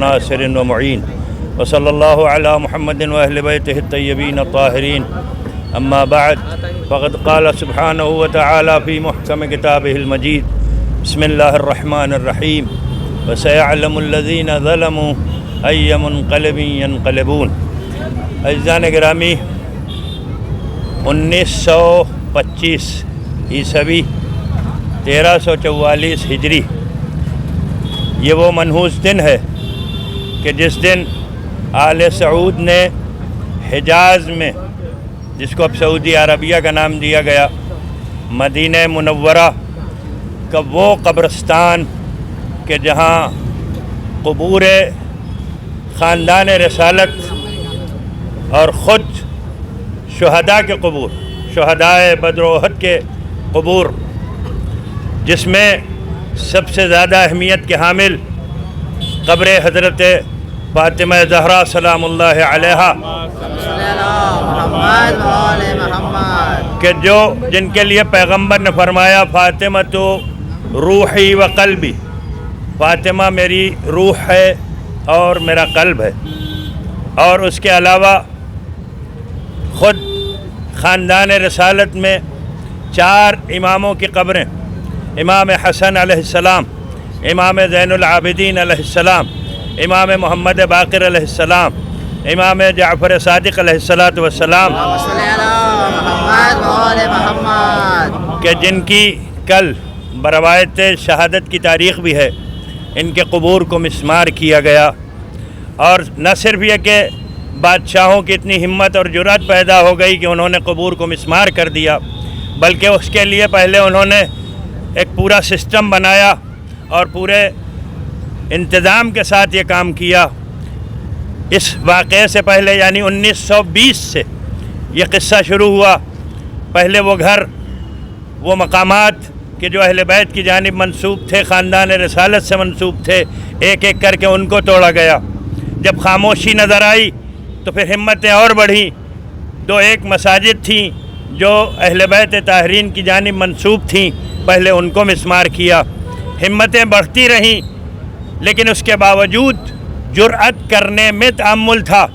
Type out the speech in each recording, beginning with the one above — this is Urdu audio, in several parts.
ناصر ومعين وصلى الله على محمد وأهل بيته الطيبين الطاهرين أما بعد فقد قال سبحانه وتعالى في محكم كتابه المجيد بسم الله الرحمن الرحيم وسيعلم الذين ظلموا أي منقلب ينقلبون. عزیزان گرامی، 1925 عیسوی 1344 ہجری یہ وہ منحوس دن ہے کہ جس دن آل سعود نے حجاز میں، جس کو اب سعودی عربیہ کا نام دیا گیا، مدینہ منورہ کا وہ قبرستان کہ جہاں قبور خاندان رسالت اور خود شہداء کے قبور، شہدائے بدر و احد کے قبور، جس میں سب سے زیادہ اہمیت کے حامل قبر حضرت فاطمہ زہرا سلام اللہ علیہا کہ جن کے لیے پیغمبر نے فرمایا فاطمہ تو روحی و قلبی، فاطمہ میری روح ہے اور میرا قلب ہے. اور اس کے علاوہ خود خاندان رسالت میں 4 اماموں کی قبریں، امام حسن علیہ السلام، امام زین العابدین علیہ السلام، امام محمد باقر علیہ السلام، امام جعفر صادق علیہ السلام کہ جن کی کل بروایت شہادت کی تاریخ بھی ہے، ان کے قبور کو مسمار کیا گیا. اور نہ صرف یہ کہ بادشاہوں کی اتنی ہمت اور جرأت پیدا ہو گئی کہ انہوں نے قبور کو مسمار کر دیا، بلکہ اس کے لیے پہلے انہوں نے ایک پورا سسٹم بنایا اور پورے انتظام کے ساتھ یہ کام کیا. اس واقعے سے پہلے یعنی 1920 سے یہ قصہ شروع ہوا. پہلے وہ گھر، وہ مقامات کہ جو اہل بیت کی جانب منسوب تھے، خاندان رسالت سے منسوب تھے، ایک ایک کر کے ان کو توڑا گیا. جب خاموشی نظر آئی تو پھر ہمتیں اور بڑھیں. ایک مساجد تھیں جو اہل بیت طاہرین کی جانب منسوب تھیں، پہلے ان کو مسمار کیا. ہمتیں بڑھتی رہیں، لیکن اس کے باوجود جرأت کرنے میں تأمل تھا،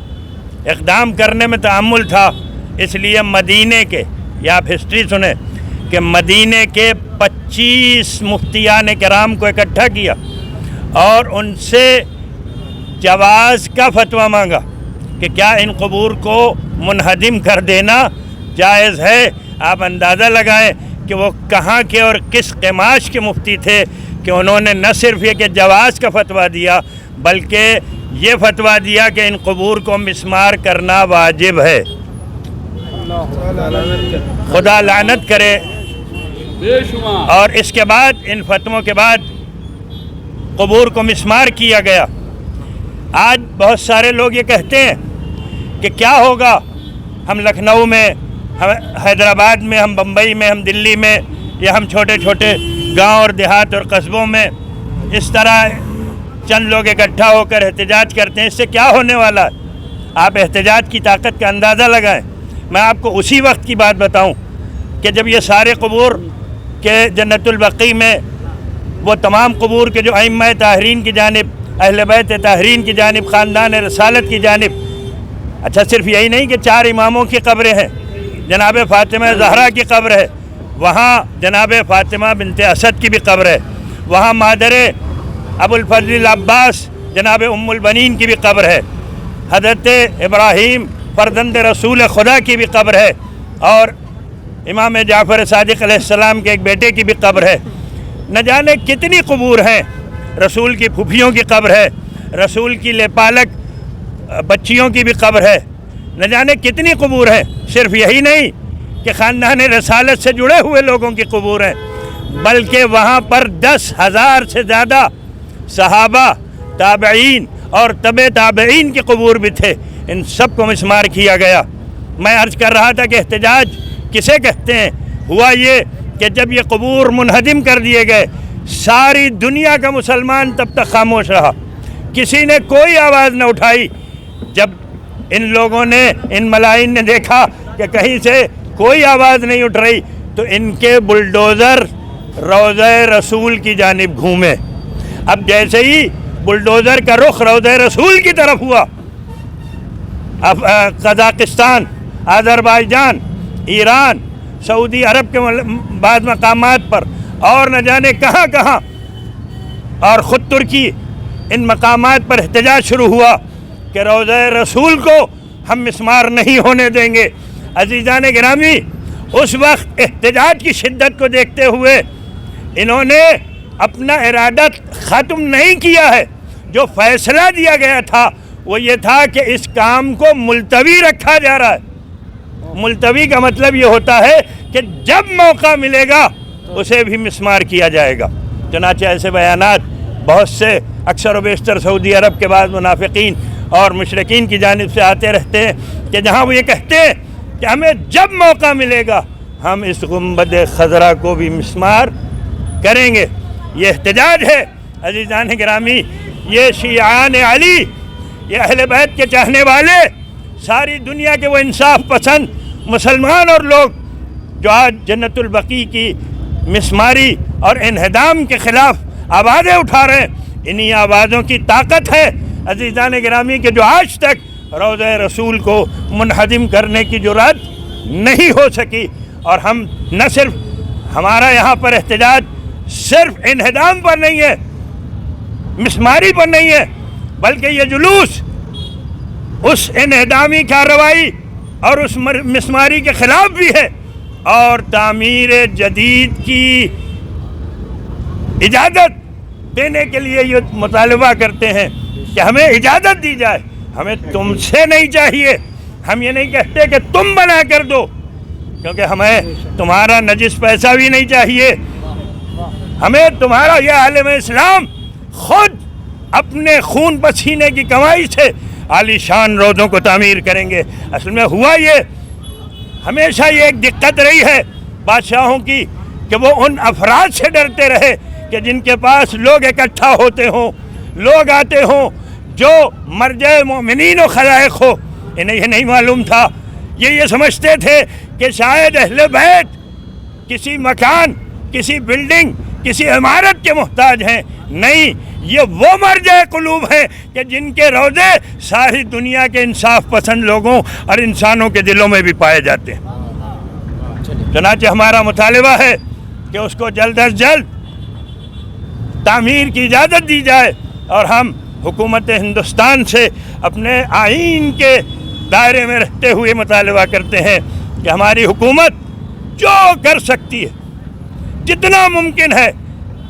اقدام کرنے میں تأمل تھا. اس لیے مدینے کے، یا آپ ہسٹری سنیں کہ مدینے کے 25 مفتیان کرام کو اکٹھا کیا اور ان سے جواز کا فتویٰ مانگا کہ کیا ان قبور کو منہدم کر دینا جائز ہے. آپ اندازہ لگائیں کہ وہ کہاں کے اور کس قماش کے مفتی تھے کہ انہوں نے نہ صرف یہ کہ جواز کا فتویٰ دیا، بلکہ یہ فتویٰ دیا کہ ان قبور کو مسمار کرنا واجب ہے. خدا لعنت کرے. اور اس کے بعد، ان فتووں کے بعد قبور کو مسمار کیا گیا. آج بہت سارے لوگ یہ کہتے ہیں کہ کیا ہوگا، ہم لکھنؤ میں، ہم حیدرآباد میں، ہم بمبئی میں، ہم دلی میں، یا ہم چھوٹے چھوٹے گاؤں اور دیہات اور قصبوں میں اس طرح چند لوگ اکٹھا ہو کر احتجاج کرتے ہیں، اس سے کیا ہونے والا ہے؟ آپ احتجاج کی طاقت کا اندازہ لگائیں. میں آپ کو اسی وقت کی بات بتاؤں کہ جب یہ سارے قبور کے جنت البقیع میں وہ تمام قبور کے جو ائمہ طاہرین کی جانب، اہل بیت طاہرین کی جانب، خاندان رسالت کی جانب، اچھا صرف یہی نہیں کہ 4 اماموں کی قبریں ہیں، جناب فاطمہ زہرا کی قبر ہے، وہاں جناب فاطمہ بنت اسد کی بھی قبر ہے، وہاں مادر ابو الفضل العباس جناب ام البنین کی بھی قبر ہے، حضرت ابراہیم فرزند رسول خدا کی بھی قبر ہے، اور امام جعفر صادق علیہ السلام کے ایک بیٹے کی بھی قبر ہے. نہ جانے کتنی قبور ہیں. رسول کی پھوپھیوں کی قبر ہے، رسول کی لیپالک بچیوں کی بھی قبر ہے. نہ جانے کتنی قبور ہیں. صرف یہی نہیں کہ خاندان رسالت سے جڑے ہوئے لوگوں کی قبور ہیں، بلکہ وہاں پر 10,000 سے زیادہ صحابہ، تابعین اور تبع تابعین کی قبور بھی تھے. ان سب کو مسمار کیا گیا. میں عرض کر رہا تھا کہ احتجاج کسے کہتے ہیں. ہوا یہ کہ جب یہ قبور منہدم کر دیے گئے، ساری دنیا کا مسلمان تب تک خاموش رہا، کسی نے کوئی آواز نہ اٹھائی. جب ان لوگوں نے، ان ملائن نے دیکھا کہ کہیں سے کوئی آواز نہیں اٹھ رہی، تو ان کے بلڈوزر روضہ رسول کی جانب گھومے. اب جیسے ہی بلڈوزر کا رخ روضہ رسول کی طرف ہوا. قزاقستان، آذربائیجان، ایران، سعودی عرب کے بعض مقامات پر اور نہ جانے کہاں کہاں، اور خود ترکی، ان مقامات پر احتجاج شروع ہوا کہ روضہ رسول کو ہم مسمار نہیں ہونے دیں گے. عزیزان گرامی، اس وقت احتجاج کی شدت کو دیکھتے ہوئے انہوں نے اپنا ارادہ ختم نہیں کیا ہے. جو فیصلہ دیا گیا تھا وہ یہ تھا کہ اس کام کو ملتوی رکھا جا رہا ہے. ملتوی کا مطلب یہ ہوتا ہے کہ جب موقع ملے گا اسے بھی مسمار کیا جائے گا. چنانچہ ایسے بیانات بہت سے اکثر و بیشتر سعودی عرب کے بعض منافقین اور مشرکین کی جانب سے آتے رہتے ہیں کہ جہاں وہ یہ کہتے ہیں کہ ہمیں جب موقع ملے گا ہم اس گنبد خضرا کو بھی مسمار کریں گے. یہ احتجاج ہے عزیزان گرامی. یہ شیعان علی، یہ اہل بیت کے چاہنے والے، ساری دنیا کے وہ انصاف پسند مسلمان اور لوگ جو آج جنت البقیع کی مسماری اور انہدام کے خلاف آوازیں اٹھا رہے ہیں، انہی آوازوں کی طاقت ہے عزیزان گرامی کہ جو آج تک روضہ رسول کو منہدم کرنے کی جرات نہیں ہو سکی. اور ہم نہ صرف ہمارا یہاں پر احتجاج صرف انہدام پر نہیں ہے، مسماری پر نہیں ہے، بلکہ یہ جلوس اس انہدامی کارروائی اور اس مسماری کے خلاف بھی ہے، اور تعمیر جدید کی اجازت دینے کے لیے یہ مطالبہ کرتے ہیں کہ ہمیں اجازت دی جائے. ہمیں تم سے نہیں چاہیے، ہم یہ نہیں کہتے کہ تم بنا کر دو، کیونکہ ہمیں تمہارا نجس پیسہ بھی نہیں چاہیے. ہمیں تمہارا، یہ عالم اسلام خود اپنے خون پسینے کی کمائی سے عالی شان روضوں کو تعمیر کریں گے. اصل میں ہوا یہ، ہمیشہ یہ ایک دقت رہی ہے بادشاہوں کی کہ وہ ان افراد سے ڈرتے رہے کہ جن کے پاس لوگ اکٹھا ہوتے ہوں، لوگ آتے ہوں جو مرجع مومنین و خلائق ہو. انہیں یہ نہیں معلوم تھا، یہ سمجھتے تھے کہ شاید اہل بیت کسی مکان، کسی بلڈنگ، کسی عمارت کے محتاج ہیں. نہیں، یہ وہ مرجع قلوب ہیں کہ جن کے روضے ساری دنیا کے انصاف پسند لوگوں اور انسانوں کے دلوں میں بھی پائے جاتے ہیں. چنانچہ ہمارا مطالبہ ہے کہ اس کو جلد از جلد تعمیر کی اجازت دی جائے، اور ہم حکومت ہندوستان سے اپنے آئین کے دائرے میں رہتے ہوئے مطالبہ کرتے ہیں کہ ہماری حکومت جو کر سکتی ہے، جتنا ممکن ہے،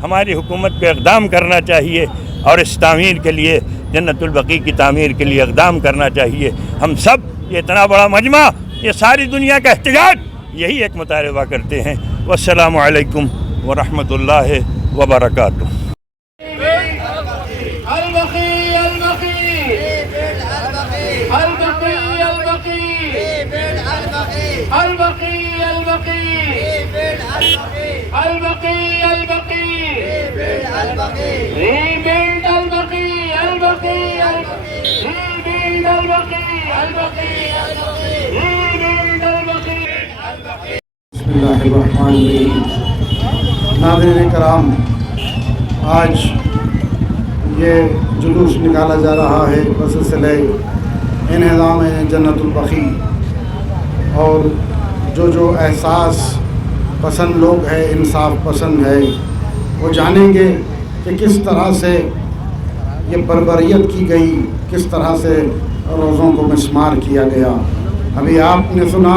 ہماری حکومت کو اقدام کرنا چاہیے، اور اس تعمیر کے لیے، جنت البقیع کی تعمیر کے لیے اقدام کرنا چاہیے. ہم سب، یہ اتنا بڑا مجمع، یہ ساری دنیا کا احتجاج، یہی ایک مطالبہ کرتے ہیں. والسلام علیکم ورحمۃ اللہ وبرکاتہ. بسم اللہ الرحمن الرحیم. ناظرین کرام، آج یہ جلوس نکالا جا رہا ہے بسلسلہ انہدام جنت البقیع، اور جو احساس پسند لوگ ہیں، انصاف پسند ہے، وہ جانیں گے کہ کس طرح سے یہ بربریت کی گئی، کس طرح سے روزوں کو مسمار کیا گیا. ابھی آپ نے سنا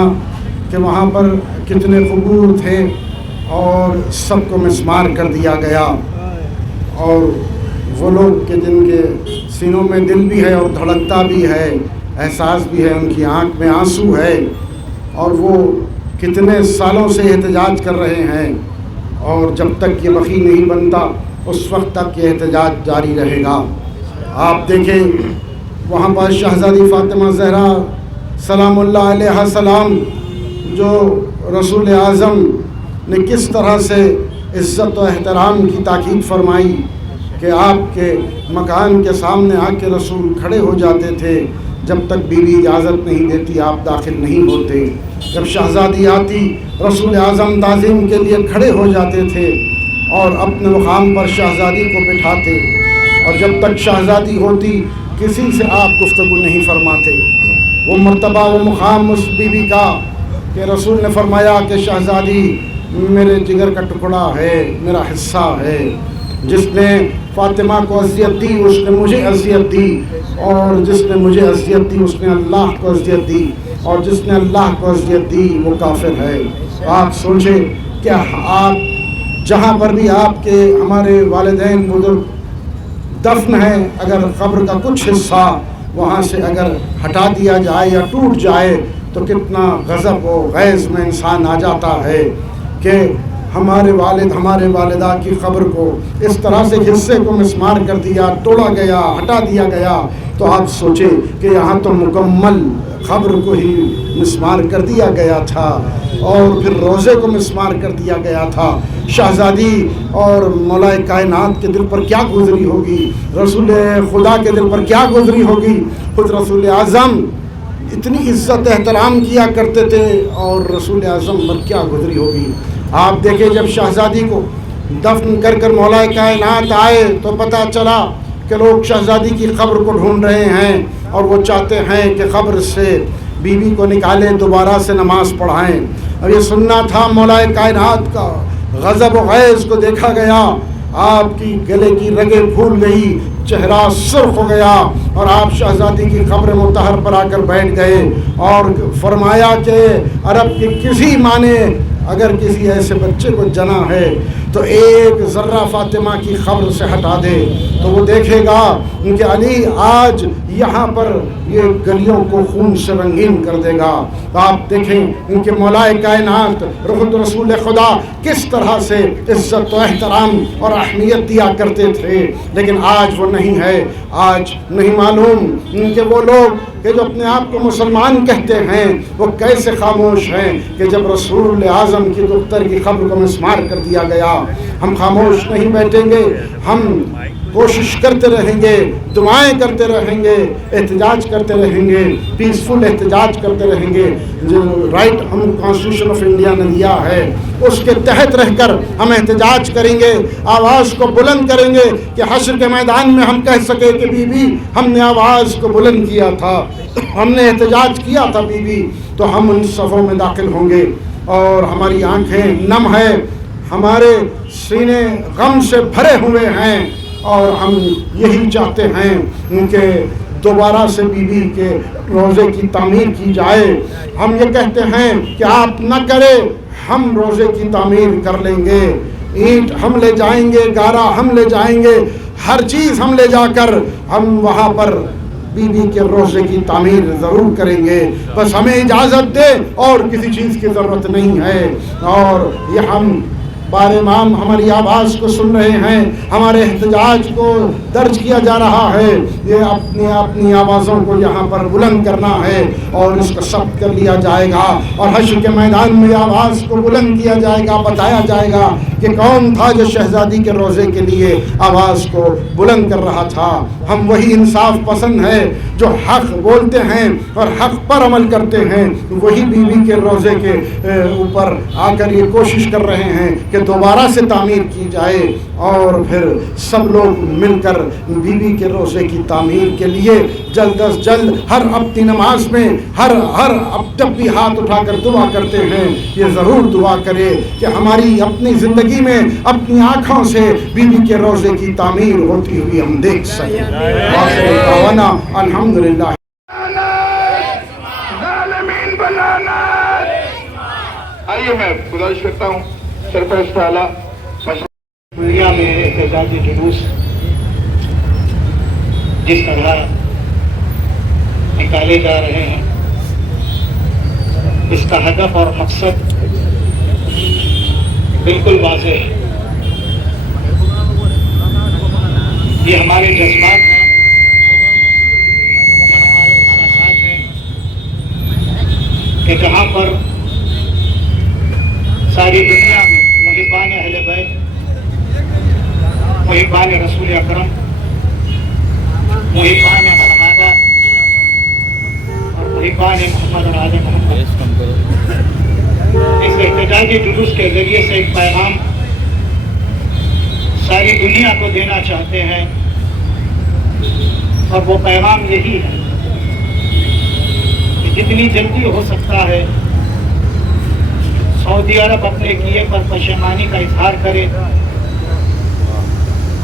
کہ وہاں پر کتنے قبور تھے اور سب کو مسمار کر دیا گیا، اور وہ لوگ کہ جن کے سینوں میں دل بھی ہے اور دھڑکتا بھی ہے، احساس بھی ہے، ان کی آنکھ میں آنسو ہے، اور وہ کتنے سالوں سے احتجاج کر رہے ہیں، اور جب تک یہ بقیع نہیں بنتا اس وقت تک یہ احتجاج جاری رہے گا. آپ دیکھیں وہاں پر شہزادی فاطمہ زہرا سلام اللہ علیہ السلام، جو رسول اعظم نے کس طرح سے عزت و احترام کی تاکید فرمائی کہ آپ کے مکان کے سامنے آ کے رسول کھڑے ہو جاتے تھے، جب تک بیوی اجازت نہیں دیتی آپ داخل نہیں ہوتے. جب شہزادی آتی رسول اعظم تعظیم کے لیے کھڑے ہو جاتے تھے اور اپنے مقام پر شہزادی کو بٹھاتے اور جب تک شہزادی ہوتی کسی سے آپ گفتگو نہیں فرماتے۔ وہ مرتبہ و مقام اس بی بی کا کہ رسول نے فرمایا کہ شہزادی میرے جگر کا ٹکڑا ہے، میرا حصہ ہے، جس نے فاطمہ کو اذیت دی اس نے مجھے اذیت دی، اور جس نے مجھے اذیت دی اس نے اللہ کو اذیت دی، اور جس نے اللہ کو اذیت دی وہ کافر ہے۔ آپ سوچیں کہ آپ جہاں پر بھی آپ کے ہمارے والدین بزرگ دفن ہیں، اگر قبر کا کچھ حصہ وہاں سے اگر ہٹا دیا جائے یا ٹوٹ جائے تو کتنا غضب و غیظ میں انسان آ جاتا ہے کہ ہمارے والد ہمارے والدہ کی قبر کو اس طرح سے حصے کو مسمار کر دیا، توڑا گیا، ہٹا دیا گیا۔ تو آپ سوچیں کہ یہاں تو مکمل قبر کو ہی مسمار کر دیا گیا تھا، اور پھر روزے کو مسمار کر دیا گیا تھا۔ شہزادی اور مولا کائنات کے دل پر کیا گزری ہوگی، رسول خدا کے دل پر کیا گزری ہوگی۔ خود رسول اعظم اتنی عزت احترام کیا کرتے تھے، اور رسول اعظم پر کیا گزری ہوگی۔ آپ دیکھیں جب شہزادی کو دفن کر کر مولا کائنات آئے تو پتہ چلا کہ لوگ شہزادی کی قبر کو ڈھونڈ رہے ہیں، اور وہ چاہتے ہیں کہ قبر سے بیوی کو نکالیں، دوبارہ سے نماز پڑھائیں۔ اور یہ سننا تھا مولا کائنات کا۔ غضب و غیظ کو دیکھا گیا، آپ کی گلے کی رگیں پھول گئی، چہرہ سرخ ہو گیا، اور آپ شہزادی کی قبر مطہر پر آ کر بیٹھ گئے، اور فرمایا کہ عرب کی کسی ماں نے اگر کسی ایسے بچے کو جنا ہے تو ایک ذرہ فاطمہ کی قبر سے ہٹا دے تو وہ دیکھے گا کہ علی آج یہاں پر یہ گلیوں کو خون سے رنگین کر دے گا۔ تو آپ دیکھیں ان کے مولا کائنات رسول خدا کس طرح سے عزت و احترام اور اہمیت دیا کرتے تھے، لیکن آج وہ نہیں ہے۔ آج نہیں معلوم ان کے وہ لوگ کہ جو اپنے آپ کو مسلمان کہتے ہیں وہ کیسے خاموش ہیں کہ جب رسول اعظم کی دختر کی قبر کو مسمار کر دیا گیا۔ ہم خاموش نہیں بیٹھیں گے، ہم کوشش کرتے رہیں گے، دعائیں کرتے رہیں گے، احتجاج کرتے رہیں گے، پیسفل احتجاج کرتے رہیں گے۔ جو رائٹ ہم کانسٹیٹیوشن آف انڈیا نے دیا ہے اس کے تحت رہ کر ہم احتجاج کریں گے، آواز کو بلند کریں گے کہ حشر کے میدان میں ہم کہہ سکے کہ بی بی ہم نے آواز کو بلند کیا تھا، ہم نے احتجاج کیا تھا بی بی۔ تو ہم ان صفوں میں داخل ہوں گے، اور ہماری آنکھیں نم ہے، ہمارے سینے غم سے بھرے ہوئے ہیں، اور ہم یہی چاہتے ہیں کہ دوبارہ سے بی بی کے روزے کی تعمیر کی جائے۔ ہم یہ کہتے ہیں کہ آپ نہ کرے، ہم روزے کی تعمیر کر لیں گے، اینٹ ہم لے جائیں گے، گارا ہم لے جائیں گے، ہر چیز ہم لے جا کر ہم وہاں پر بی بی کے روزے کی تعمیر ضرور کریں گے۔ بس ہمیں اجازت دے، اور کسی چیز کی ضرورت نہیں ہے۔ اور یہ ہم بار امام ہماری آواز کو سن رہے ہیں، ہمارے احتجاج کو درج کیا جا رہا ہے، یہ اپنی آوازوں کو یہاں پر بلند کرنا ہے، اور اس کو ثبت کر لیا جائے گا، اور حشر کے میدان میں آواز کو بلند کیا جائے گا، بتایا جائے گا کہ کون تھا جو شہزادی کے روزے کے لیے آواز کو بلند کر رہا تھا۔ ہم وہی انصاف پسند ہے جو حق بولتے ہیں اور حق پر عمل کرتے ہیں، وہی بیوی کے روزے کے اوپر آ کر یہ کوشش کر رہے ہیں کہ دوبارہ سے تعمیر کی جائے، اور پھر سب لوگ مل کر بیوی کے روزے کی تعمیر کے لیے جلد از جلد ہر اپنی نماز میں ہر جب بھی ہاتھ اٹھا کر دعا کرتے ہیں یہ ضرور دعا کرے کہ ہماری اپنی زندگی میں اپنی آنکھوں سے بیوی کے روزے کی تعمیر ہوتی ہوئی ہم دیکھ سکیں۔ الحمدللہ۔ آئیے میں گزارش کرتا ہوں سرپرست تعالیٰ دنیا میں احتجاجی جلوس جس طرح نکالے جا رہے ہیں، اس کا ہدف اور مقصد بالکل واضح ہے۔ یہ ہمارے جذبات ہیں، یہ ہمارے احساسات ہیں کہ جہاں پر ساری دنیا میں محبان اہل بیت، محبان رسول اکرم، محبان صحابہ اور محبان محمد اور آل محمد اس احتجاجی جلوس کے ذریعے سے ایک پیغام ساری دنیا کو دینا چاہتے ہیں اور وہ پیغام یہی ہے کہ جتنی جلدی ہو سکتا ہے سعودی عرب اپنے کیے پر پشیمانی کا اظہار کرے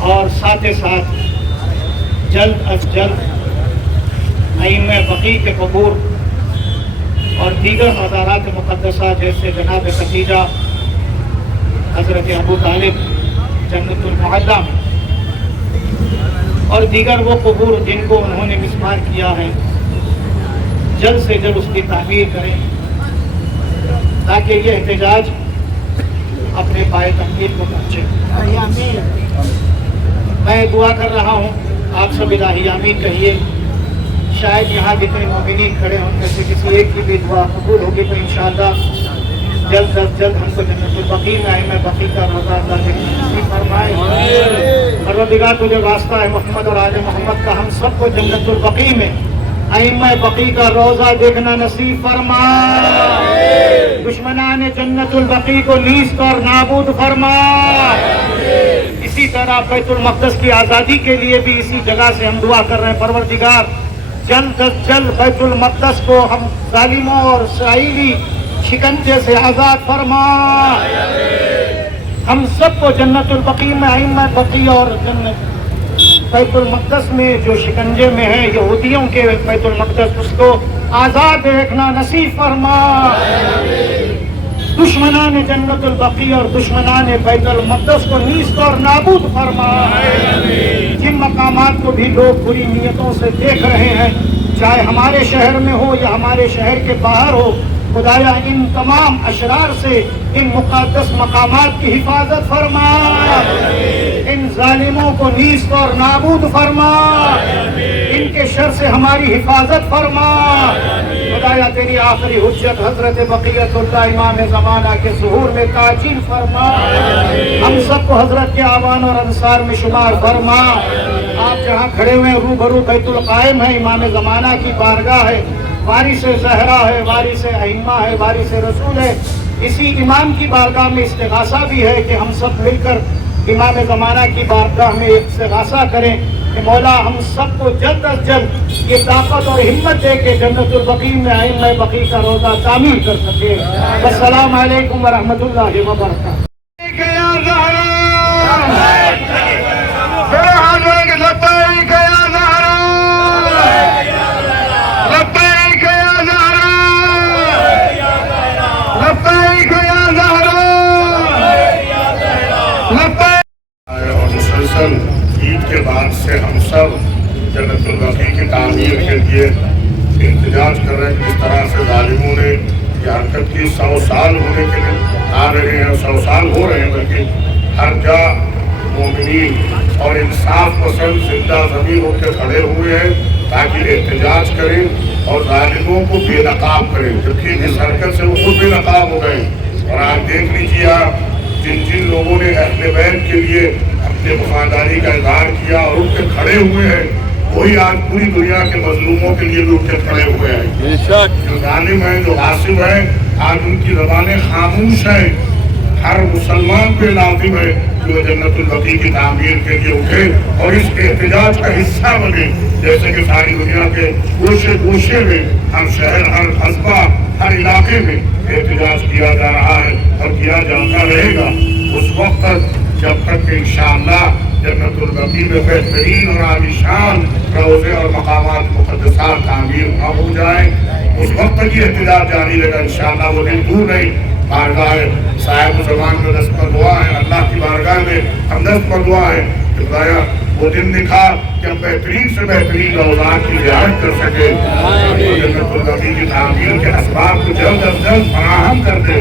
اور ساتھ ساتھ جلد از جلد ائمہ بقی کے قبور اور دیگر مزارات مقدسہ جیسے جناب خدیجہ، حضرت ابو طالب جنت المعلیٰ اور دیگر وہ قبور جن کو انہوں نے مسمار کیا ہے، جلد سے جلد اس کی تعمیر کریں تاکہ یہ احتجاج اپنے پائے تکمیل کو پہنچے۔ میں دعا کر رہا ہوں، آپ سب الہی آمین کہیے۔ شاید یہاں جتنے مومنین کھڑے ہیں ان میں سے کسی ایک کی بھی دعا قبول ہوگی تو انشاءاللہ جلد از جلد ہم کو جنت البقیع میں ائمہ بقی کا روضہ اللہ نصیب فرمائے۔ پروردگار تجھے واسطہ ہے محمد اور آل محمد کا، ہم سب کو جنت البقیع میں ائمہ بقی کا روضہ دیکھنا نصیب فرما۔ دشمنان جنت البقیع کو نیست اور نابود فرما۔ اسی طرح بیت المقدس کی آزادی کے لیے بھی اسی جگہ سے ہم دعا کر رہے ہیں، پروردگار جلد از جلد بیت المقدس کو ہم ظالموں اور اسرائیلی شکنجے سے آزاد فرما۔ ہم سب کو جنت البقیع میں ائمہ بقی اور جنت بیت المقدس میں جو شکنجے میں ہے یہودیوں کے بیت المقدس، اس کو آزاد دیکھنا نصیب فرما۔ دشمنان جنت البقیع اور دشمنان بیت المقدس کو نیست اور نابود فرما۔ جن مقامات کو بھی لوگ بری نیتوں سے دیکھ رہے ہیں، چاہے ہمارے شہر میں ہو یا ہمارے شہر کے باہر ہو، خدایا ان تمام اشرار سے ان مقدس مقامات کی حفاظت فرما۔ ان ظالموں کو نیست اور نابود فرما۔ ان کے شر سے ہماری حفاظت فرما۔ خدایا تیری آخری حجت حضرت بقیت اللہ امام زمانہ کے ظہور میں تعجیل فرما۔ ہم سب کو حضرت کے آوان اور انصار میں شمار فرما۔ آپ جہاں کھڑے ہوئے روبرو بیت القائم ہے، امام زمانہ کی بارگاہ ہے، وارث زہرا ہے، وارث ائمہ ہے، وارث رسول ہے، اسی امام کی بارگاہ میں استغاثہ بھی ہے کہ ہم سب مل کر امام زمانہ کی بارگاہ میں استغاثہ کریں کہ مولا ہم سب کو جلد از جلد یہ طاقت اور ہمت دے کے جنت البقیع میں ائمہ بقیع کا روضہ تعمیر کر سکے۔ السلام علیکم ورحمۃ اللہ وبرکاتہ۔ عید کے بعد سے ہم سب جنت البقیع کی تعمیر کے لیے احتجاج کر رہے ہیں۔ جس طرح سے ظالموں نے یہ حرکت کی 100 سال ہونے کے لیے آ رہے ہیں، 100 سال ہو رہے ہیں، بلکہ ہر جا مومنین اور انصاف پسند زندہ ضمیر ہو کے کھڑے ہوئے ہیں تاکہ احتجاج کریں اور ظالموں کو بے نقاب کریں، جبکہ اس حرکت سے وہ خود بے نقاب ہو گئے۔ اور آپ دیکھ لیجیے، جن لوگوں نے اہل بیت کے لیے اپنے وفاداری کا اظہار کیا اور ان کے کھڑے ہوئے ہیں، وہی آج پوری دنیا کے مظلوموں کے لیے بھی اٹھ کے کھڑے ہوئے ہیں۔ جو ظالم ہیں، جو غاصب ہیں، آج ان کی زبانیں خاموش ہیں۔ ہر مسلمان پہ لازم ہے کہ وہ جنت البقیع کی تعمیر کے لیے اٹھے اور اس احتجاج کا حصہ بنے، جیسے کہ ساری دنیا کے گوشے گوشے میں، ہر شہر، ہر قصبہ، ہر علاقے میں احتجاج کیا جا رہا ہے اور کیا جاتا رہے گا اس وقت تک جب تک کہ انشاءاللہ جنت البقیع میں بہترین اور عالیشان روضے اور مقامات مقدسات تعمیر نہ ہو جائیں، اس وقت تک یہ احتجاج جاری رہے گا۔ انشاءاللہ وہ دن دور نہیں۔ بارگاہ صاحب زمان میں دست پر دعا ہے، اللہ کی بارگاہ میں ہم دست پر دعا ہے کہ خدایا وہ دن دکھا کہ ہم بہترین سے بہترین روضات کی زیارت کر سکے، جنت البقیع کی تعمیر کے اسباب کو جلد از جلد فراہم کر دے،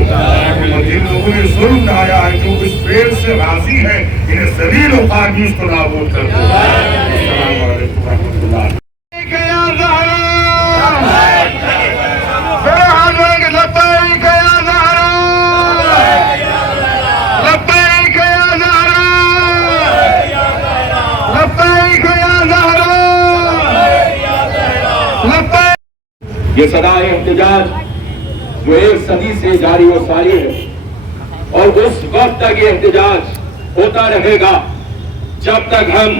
اور جن لوگوں نے ظلم ڈھایا ہے، جو اس فعل سے راضی ہے، انہیں ذلیل و خاکیز کو نابود کر دے۔ السلام علیکم ورحمۃ اللہ۔ یہ صدائے احتجاج جو 1 صدی سے جاری و ساری ہے، اور اس وقت تک یہ احتجاج ہوتا رہے گا جب تک ہم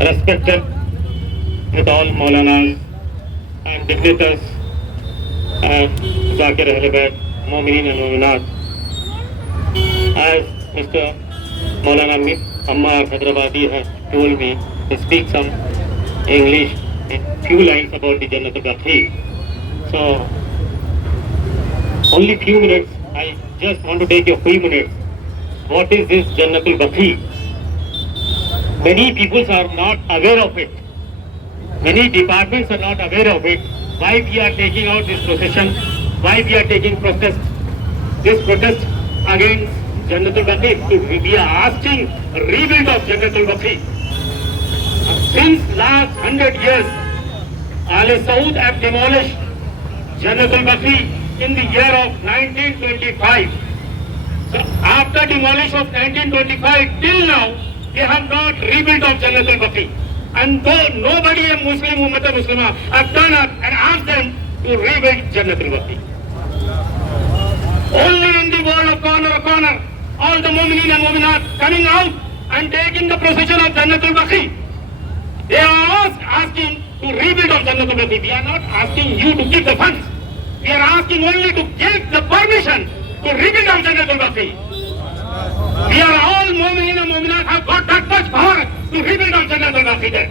Respected with all Maulanas and dignitaries and Zakir Ahle Bayt, Mu'mineen and Mu'minat. As Mr. Maulana Ammar Hyderabadi has told me to speak some English in few lines about the Jannatul Baqi. So only few minutes. I just want to take a few minutes. What is this Jannatul Baqi? Many people are not aware of it. Many departments are not aware of it. Why we are taking out this procession? Why we are taking this protest against Jannatul Baqi? We are asking rebuild of Jannatul Baqi. Since last 100 years, Al Saud have demolished Jannatul Baqi in the year of 1925. So after demolition of 1925 till now, they have not rebuilt of Jannatul Baqi. And though nobody in Muslim Ummah Muslimah have done up and asked them to rebuild Jannatul Baqi. Only in the world of corner, all the Mu'mineen and Mu'minat coming out and taking the procession of Jannatul Baqi. They are asking to rebuild of Jannatul Baqi. We are not asking you to give the funds. We are asking only to give the permission to rebuild of Jannatul Baqi. We are all Mu'mineen and Mu'minat have got that much power to rebuild of Jannatul Baqi there.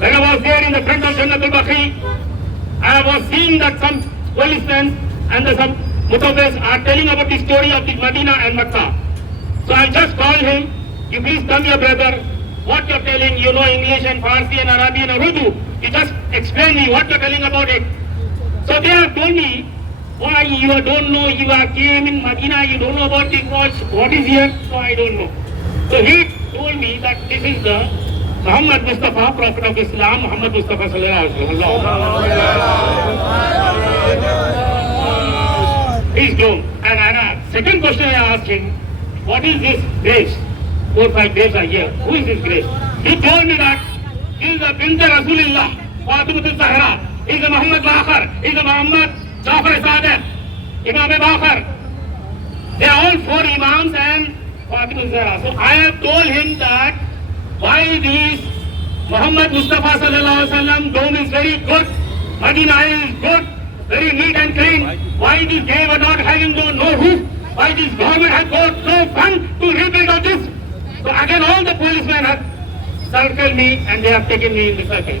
When I was there in the front of Jannatul Baqi, I was seeing that some policemen and some Mutawwis are telling about the story of the Medina and Makkah. So I just called him, you please come here brother, what you're telling, you know English and Farsi and Arabic and Urdu, you just explain me what you're telling about it. So they have told me, why you don't know, you are came in Medina, you don't know about the what is here, so I don't know. So he told me that this is the Muhammad Mustafa, Prophet of Islam, Muhammad Mustafa sallallahu alaihi wasallam. He's grown. And second question I asked him, what is this grace? 4 or 5 graves are here. Who is this grace? He told me that he is a Bint Rasulullah, Fatimatul Zahra, he is a Muhammad Baqir, he is a Muhammad Jafar Sadiq, Imam Baqir. They are all 4 Imams and Fatimatul Zahra. So I have told him that why these Muhammad Mustafa sallallahu alaihi wasallam dome is very good, Medina is good, very neat and clean. Why these grave are not having no roof? Why this government has got no fund to rebuild of this? So again all the policemen have circled me and they have taken me in the circle.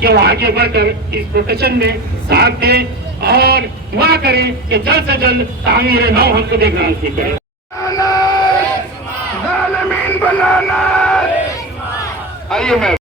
کہ وہ آگے بڑھ کر اس پروٹیکشن میں ساتھ دیں اور دعا کریں کہ جلد سے جلد تعمیر نو ہم کو دیکھنا نصیب کریں. ظالمین بنانا. آئیے میں